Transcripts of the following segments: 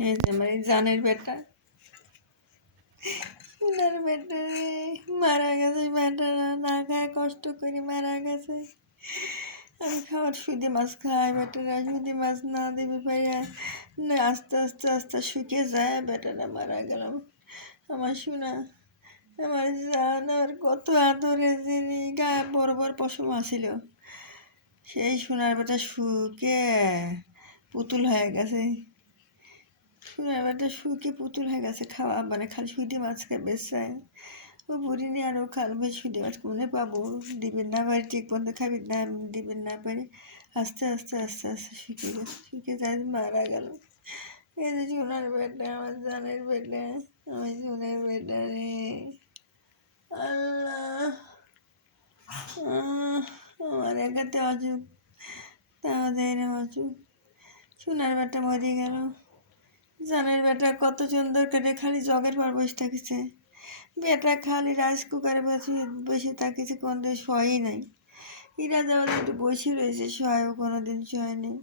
এই যে আমার এই জানের বেটা, সোনার বেটা রে, মারা গেছে বেটারা, না খায় কষ্ট করে মারা গেছে। আমি খাওয়ার সুদি মাছ খাই, বেটারা সুদি মাছ না দিবি পাইয়া আস্তে আস্তে আস্তে শুকিয়ে যায়, বেটারা মারা গেলাম। আমার সোনা, আমার জান, আমার কত আদরে যিনি গায়ে বড় বড় পশম আসিল, সেই সোনার বেটা শুকে পুতুল হয়ে গেছে। সোনার বেটা শুকে পুতুল হয়ে গেছে, খাওয়া মানে খালি সুদি মাছ খাই বেসায়। ও বুড়ি নিয়ে আরও খালবে, সুদি মাছ কোনে পাবো, দিবেন না পারি ঠিক পর্যন্ত খাবি না, দিবেন না পারি আস্তে আস্তে আস্তে আস্তে শুকিয়ে যায়, মারা গেল। এই যে সোনার বেটা, আমার জানের বেটা, আমার সোনার বেটা রে, আল্লাহ। আমার একাতে অসুখ, তাও দেয় না অসুখ। সোনার বেটা মরে গেল। জানের বেটা কত সুন্দর করে খালি জগের পর বসে থাকছে, বেটা খালি রাইস কুকারে বসে বসে থাকছে, কোন দিন শয়ই নাই। এরা যাওয়া একটু বসে রয়েছে, শয়ও কোনো দিন শয় নেই।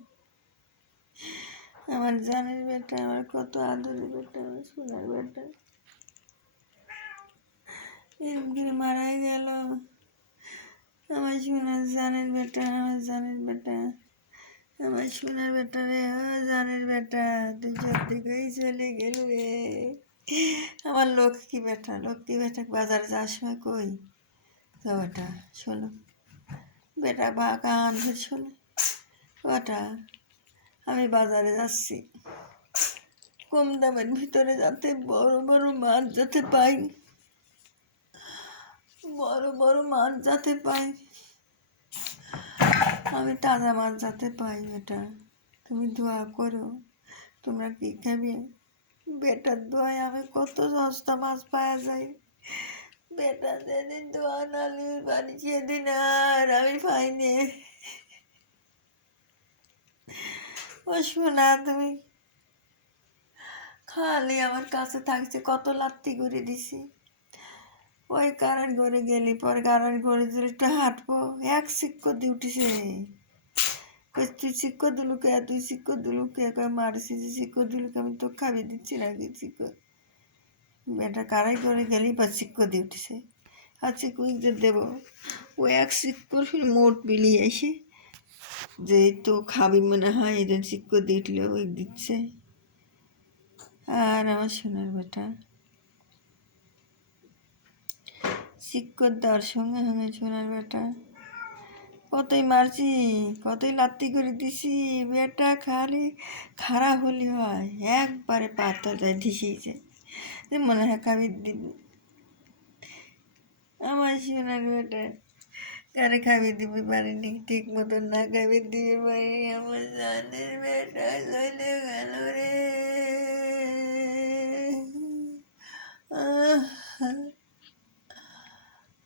আমার জানের বেটা, আমার কত আদরের বেটা, আমার সোনার বেটা এরকম করে মারাই গেল। আমার সোনার জানের বেটা, আমার জানের বেটা, আমার সোনার বেটা রে, জানের বেটা, তুই সত্যি কই চলে গেল রে। আমার লক্ষ্মী বেটা, লক্ষ্মী বেটা বাজারে যাওয়ার সময় কই তো বেটা শোনো, বেটা বা গান শোনে, ওটা আমি বাজারে যাচ্ছি, কম দামের ভিতরে যাতে বড় বড় মাছ যাতে পাই, বড় বড় মাছ যাতে পাই, আমি তাজা মাছ যাতে পাই। বেটা তুমি দোয়া করো, তোমরা কি খাবে? বেটার দোয়ায় আমি কত সস্তা মাছ পাওয়া যায়। বেটা যেদিন দোয়া নালি বাড়ি সেদিন আর আমি পাইনি। ও শোনা, তুমি খালি আমার কাছে থাকছে, কত লাত্তি করে দিছি। ওই কারেন্ট ঘরে গেলি পরে কারেন্ট ঘরে দিলে একটু হাঁটবো, এক সিক্ক দিয়ে উঠেছে। তুই সিক্ক দিলুকে, তুই সিক্ক দিলুকে, মারছি যে সিক্ক দিলুকে, আমি তো খাবি দিচ্ছি নাকি সিক্ক। বেটা কারাই করে গেলি বা সিক্ক দিয়ে উঠেছে, আর সিক্ক দেবো, ও এক সিক্কর ফির মোট বিলিয়ে এসে যে তো খাবি মনে হয়, এই জন্য সিক্ক দিয়ে উঠলে ওই দিচ্ছে। আর আমার সোনার বেটা শিক্ষর দেওয়ার সঙ্গে সঙ্গে সোনার বেটা কতই মারছি, কতই লাত্তি করে দিছি, বেটা খালি খারাপ হলি হয়, একবারে পাতল যায় ধিসিয়েছে যে মনে হয় খাবি দিবি। আমার সোনার বেটা কারে খাবি দিবি পারিনি, ঠিক মতন না খাবি দিবি পারিনি, আমার জানের বেটা চলে গেল রে।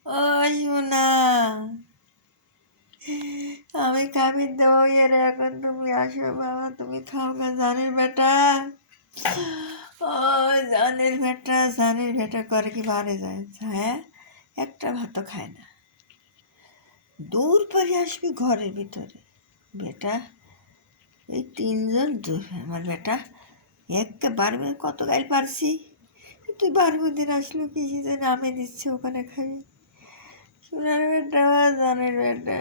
ও সোনা, আমি খাবি দেবো এর, এখন তুমি আসো বাবা, তুমি খাও না জানের বেটা। ও জানের বেটা, জানের বেটা করে কি বারে যায়, হ্যাঁ একটা ভাতও খায় না, দূর পরে আসবি ঘরের ভিতরে। বেটা এই তিনজন আমার বেটা একেবারে কত গাইল পারছি, তুই বারবার দিন আসলো কি যে নামে দিচ্ছে ওখানে খাবি। সোনার বেটা, জানের বেটা,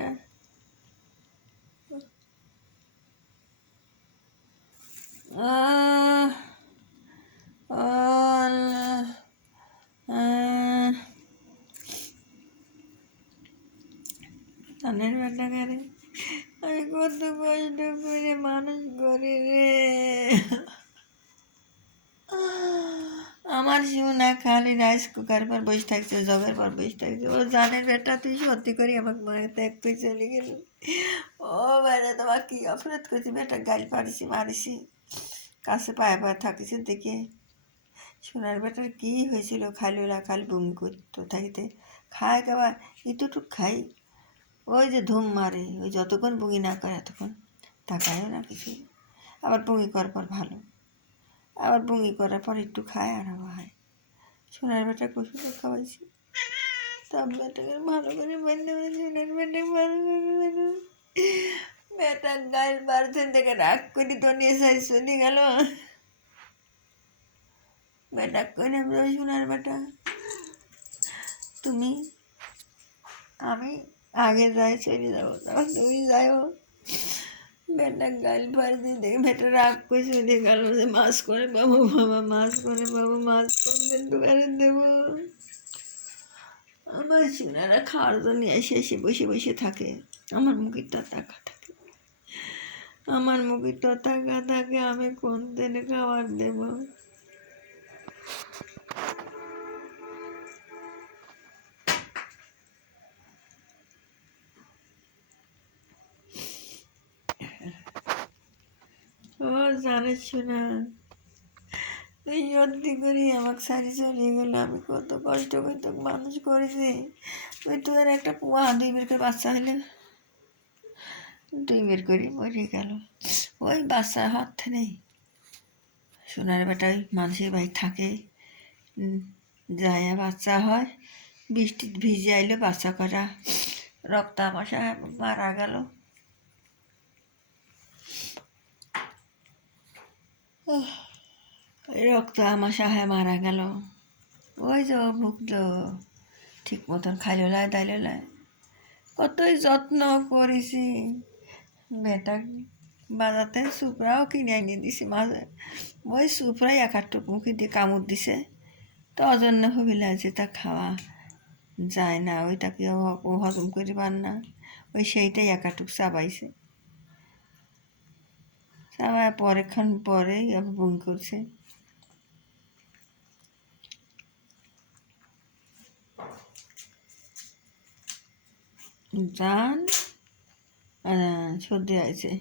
জানের বেটা করে আমি কত কষ্ট করে মানুষ করি রে। আমার সোনা খালি রাইস কুকার পর বসে থাকছে, জগের পর বসে থাকছে। ও জানের বেটা, তুই সত্যি করি আমাকে মনে ত্যাগ করে চলে গেল। ও বেটা তোমার কি অপরাধ করছি, বেটা গাল পারিছি মারিছি, কাছে পায়ে পায়ে থাকিছে দেখে। সোনার বেটার কি হয়েছিল, খালি ওরা খালি বমি করতো থাকিতে, খায় খাবার এতটুক খাই, ওই যে ধুম মারে, ওই যতক্ষণ বমি না করে এতক্ষণ তাকায়ও না কিছু, আবার বমি করার পর ভালো, আবার বমি করার পর একটু খায় আর আবার হয়। সোনার বেটা কষুটা খাওয়াইছি, সব বেটাকে ভালো করে বেঁধে সোনার বেটাকে ভালো করে বেঁধে, বেটা গাল বাড়ছেন থেকে রাগ করে তো নিয়ে সাই চলে গেল। বেটা করে সোনার বেটা, তুমি আমি আগে যাই চলে যাবো, তখন তুমি যাইও। বেটা গাল ফার দিয়ে দেখে বেটা রাগ করে চলে গেল যে মাছ করে পাবো বাবা, মাছ করে পাবো, মাছ করবে দোকানে দেবো। আমার সোনারা খাওয়ার জন্য এসে এসে বসে বসে থাকে, আমার মুখের তো টাকা থাকে, আমার মুখে তো টাকা থাকে, আমি কোন দিনে খাবার দেব? ও জানিস না, তুই সত্যি করে আমাকে সারি চলে গেলে, আমি কত কষ্ট করে তোকে মানুষ করেছি। ওই তোর একটা পোয়া 2 বের করে বাচ্চা হলে 2 বের করে মরে গেল, ওই বাচ্চা হাত নেই। সোনার বেটায় মানুষের বাড়ি থাকে, যায় বাচ্চা হয়, বৃষ্টি ভিজে আইলো বাচ্চা করা, রক্ত আমাশা মারা গেল। রক্ত আমাশা হয়ে মারা গেল। ওই যে ভুগলো, ঠিক মতন খাইলো লাই দাইলো লাই, কতই যত্ন করেছি। বেটা বাজাতে সুপড়াও কিনে এনে দিছি, মাঝে ওই সুপড়াই 1-8 মুখে দিয়ে কামড় দিছে, তো অজন্য হবিলা যে তা খাওয়া যায় না, ওইটাকে ও হজম করি পার না, ওই সেইটাই 1-8 চাবাইছে, চাবায় পরেক্ষণ পরেই আবার বমি করছে। জান সর্দি আছে,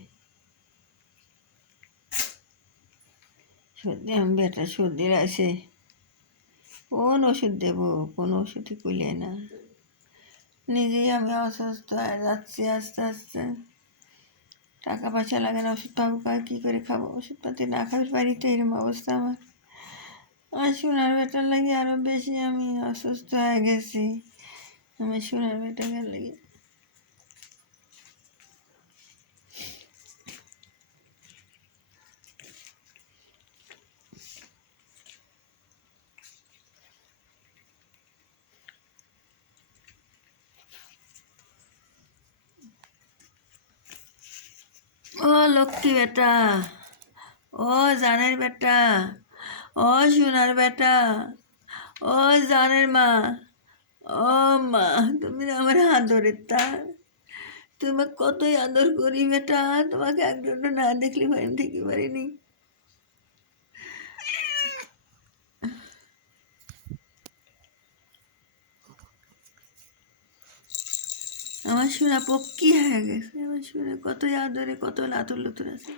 সর্দি আমি বেটা সর্দির আছে, কোন ওষুধ দেবো? কোনো ওষুধই কইলে না, নিজেই আমি অসুস্থ হয়ে যাচ্ছি আস্তে আস্তে। টাকা পয়সা লাগে না, ওষুধ পাবো কী করে খাবো? ওষুধপাতি না খাবি বাড়িতে, এরকম অবস্থা আমার। আমার সোনার বেটার লাগে আরও বেশি আমি অসুস্থ হয়ে গেছি, আমার সোনার বেটাকে লাগে। ও লক্ষ্মী বেটা, ও জানের বেটা, ও সোনার বেটা, ও জানের মা, ও মা, তুমি আমার আদরের তা, তোমাকে কতই আদর করি বেটা, তোমাকে একজন না দেখলে আমি থেকে পারিনি। আমার সোনা পক্ষী হয়ে গেছে, আমার সোনা কতই আদরে, কত লাতুর লুতুর আছে।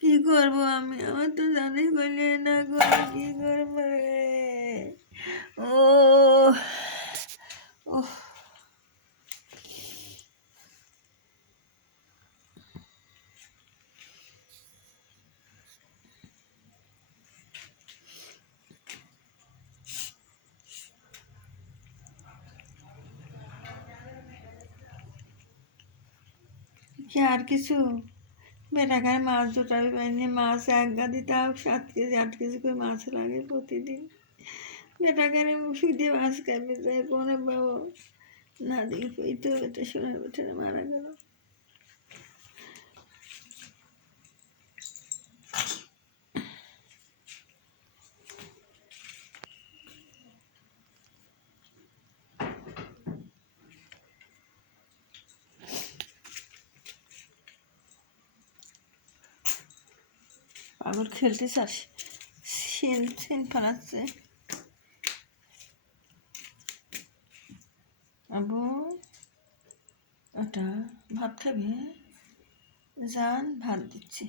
কি করবো আমি, আমার তো জানাই করলে না করে কি করবো রে? ও ও কি আর কিছু? বেটাকার মাছ দুটাই পাইনি, মাছ 1 গাদি, তাও 7 কেজি 8 কেজি করে মাছ লাগে প্রতিদিন। বেটাকারে মুখি দিয়ে মাছ খাবে যায়, কোনো পাবো না দেখি কইতে বেটা সোনার বেটারে মারা গেল। পাগল খেলতে চাস, সেন সেন ফানাচ্ছে। আবু ওটা ভাত খাবি? জান ভাত দিচ্ছি।